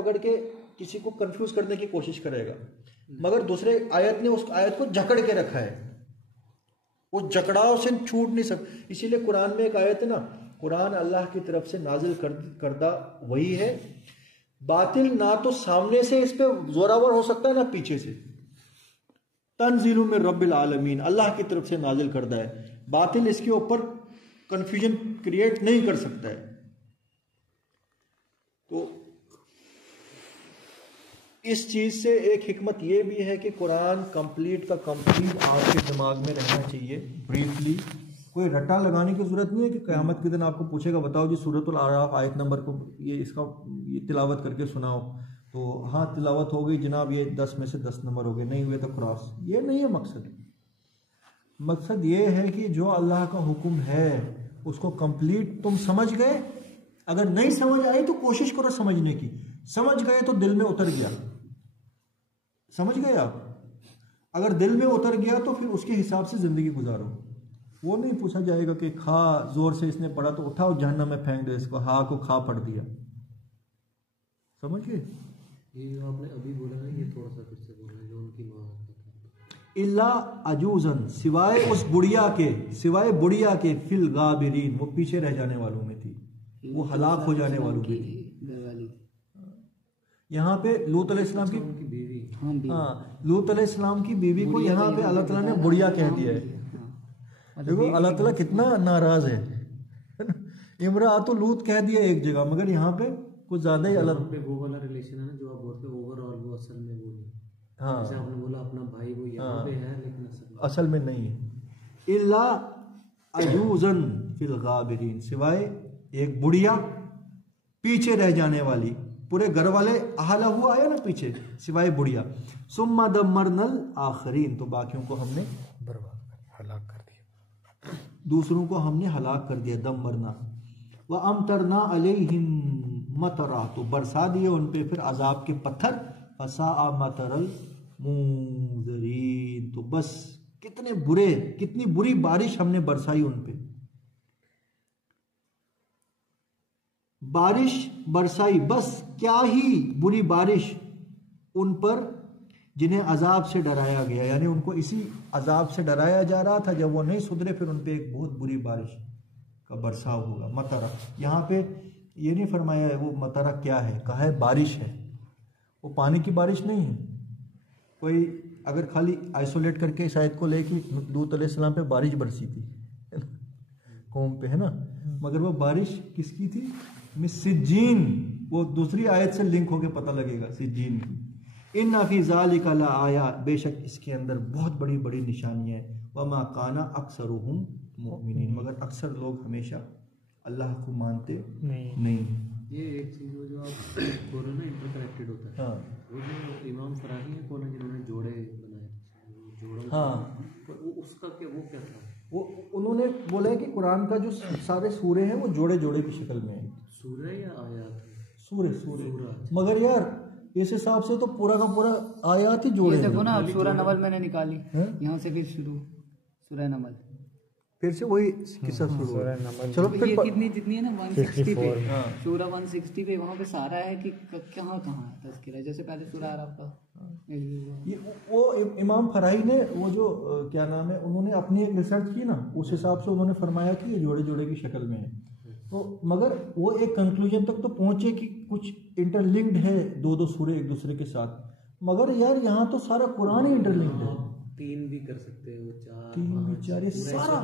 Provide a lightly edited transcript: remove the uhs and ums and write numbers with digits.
पकड़ के किसी को कंफ्यूज करने की कोशिश करेगा, मगर दूसरे आयत ने उस आयत को जकड़ के रखा है, वो जकड़ाव से छूट नहीं सकता। इसीलिए कुरान में एक आयत है ना, कुरान अल्लाह की तरफ से नाजिल करदा वही है, बातिल ना तो सामने से इस पे जोरावर हो सकता है ना पीछे से। तंजीलु में रब्बिल आलमीन, अल्लाह की तरफ से नाजिल करदा है, बातिल इसके ऊपर कंफ्यूजन क्रिएट नहीं कर सकता है। तो इस चीज से एक हिकमत यह भी है कि कुरान कंप्लीट का कंप्लीट आपके दिमाग में रहना चाहिए। ब्रीफली कोई रट्टा लगाने की जरूरत नहीं है कि क़यामत के दिन आपको पूछेगा बताओ जी सूरतुल आराफ आयत नंबर को ये तिलावत करके सुनाओ, तो हाँ तिलावत हो गई जनाब, ये 10 में से 10 नंबर हो गए, नहीं हुए तो क्रॉस। ये नहीं है मकसद। मकसद ये है कि जो अल्लाह का हुक्म है उसको कंप्लीट तुम समझ गए। अगर नहीं समझ आई तो कोशिश करो समझने की, समझ गए तो दिल में उतर गया, समझ गए आप। अगर दिल में उतर गया तो फिर उसके हिसाब से जिंदगी गुजारो। वो नहीं पूछा जाएगा कि खा जोर से इसने पढ़ा तो उठाओ जहन्नम में फेंक दो इसको, हा को खा पढ़ दिया, समझ गए। ये आपने अभी बोला ना, ये थोड़ा सा फिर से बोलना, जो उनकी माँ इल्ला अजूजन, सिवाय उस बुढ़िया के, सिवाय बुढ़िया के, फिल गाबिरीन, वो पीछे रह जाने वालों में थी, वो हलाक हो जाने वालों में थी। यहाँ पे लूत अलैहिस्सलाम की बीवी, हाँ लूत अलैहिस्सलाम की बीवी को यहाँ पे अल्लाह ताला ने बुढ़िया कह दिया है। देखो अल्लाह ताला कितना नाराज है। इमराअतु लूत कह दिया एक जगह, मगर यहाँ पे कुछ ज्यादा ही अलग पे वो वाला रिलेशन है ना जो आप बोलते हो ओवरऑल, वो असल में वो नहीं। हाँ जैसे आपने बोला अपना भाई वो यहाँ पे है लेकिन असल में नहीं है। इल्ला अजूजन फिल गाबिरीन, सिवाय एक बुढ़िया पीछे रह जाने वाली, पूरे घर वाले अहला हुआ आया ना पीछे, सिवाय बुढ़िया। सुम्मा दम्मरनल आखरीन, तो बाकियों को हमने बर्बाद हलाक कर दिया, दूसरों को हमने हलाक कर दिया। दम मरना व अमतरना अलैहिम मतरा, तो बरसा दिए उन पे फिर अजाब के पत्थर। फसा मतरल मुंजरीन, तो बस कितने बुरे, कितनी बुरी बारिश हमने बरसाई उन पे। बारिश बरसाई, बस क्या ही बुरी बारिश उन पर जिन्हें अजाब से डराया गया, यानी उनको इसी अजाब से डराया जा रहा था। जब वो नहीं सुधरे फिर उन पे एक बहुत बुरी बारिश का बरसाव होगा। मतरा, यहाँ पे ये नहीं फरमाया है वो मतरा क्या है, कहा है बारिश है, वो पानी की बारिश नहीं है। कोई अगर खाली आइसोलेट करके इस आयत को ले कि लूत अलैहिस्सलाम पे बारिश बरसी थी कौम पे, है ना, मगर वो बारिश किसकी थी, सिज्जीन, वो दूसरी आयत से लिंक होके पता लगेगा सिज्जीन की। इन्ना फी ज़ालिका लाआया, बेशक इसके अंदर बहुत बड़ी बड़ी निशानियां हैं। वमा काना अक्सरुहुम मुमिनीन, मगर अक्सर लोग हमेशा अल्लाह को मानते नहीं। ये एक चीज वो जो आप बोल रहे हो ना इंटरकनेक्टेड होता है, हाँ वो जो इमाम फराही है कौन है जिन्होंने जोड़े बनाए, जोड़ा, हाँ वो उसका क्या, वो क्या था, वो उन्होंने बोला है कि कुरान का जो सारे सूरे हैं वो जोड़े जोड़े की शक्ल में है। सूरह या आयात? सूरे सूरे, मगर यार इस हिसाब से तो पूरा का पूरा आयात ही जोड़े। देखो ना सूरह नमल मैंने निकाली यहाँ से, फिर शुरू सूरह नमल, फिर से वही किस्सा शुरू हुआ। चलो फिर ये कितनी जितनी है ना 160 पे, सूरह 160 पे वहाँ पे सारा है कि कहाँ कहाँ तज़किरा, जैसे पहले सूरह आराफ का ये वो इमाम फराही ने वो जो क्या नाम है, उन्होंने अपनी एक रिसर्च की ना, उस हिसाब से उन्होंने फरमाया कि ये जोड़े जोड़े की शक्ल में है। तो मगर वो एक कंक्लूजन तक तो पहुंचे कि कुछ इंटरलिंक्ड है दो दो सूरे एक दूसरे के साथ, मगर यार यहाँ तो सारा कुरान ही इंटरलिंक्ड है। 3 भी कर सकते हो, 4 3 भी 4, ये सारा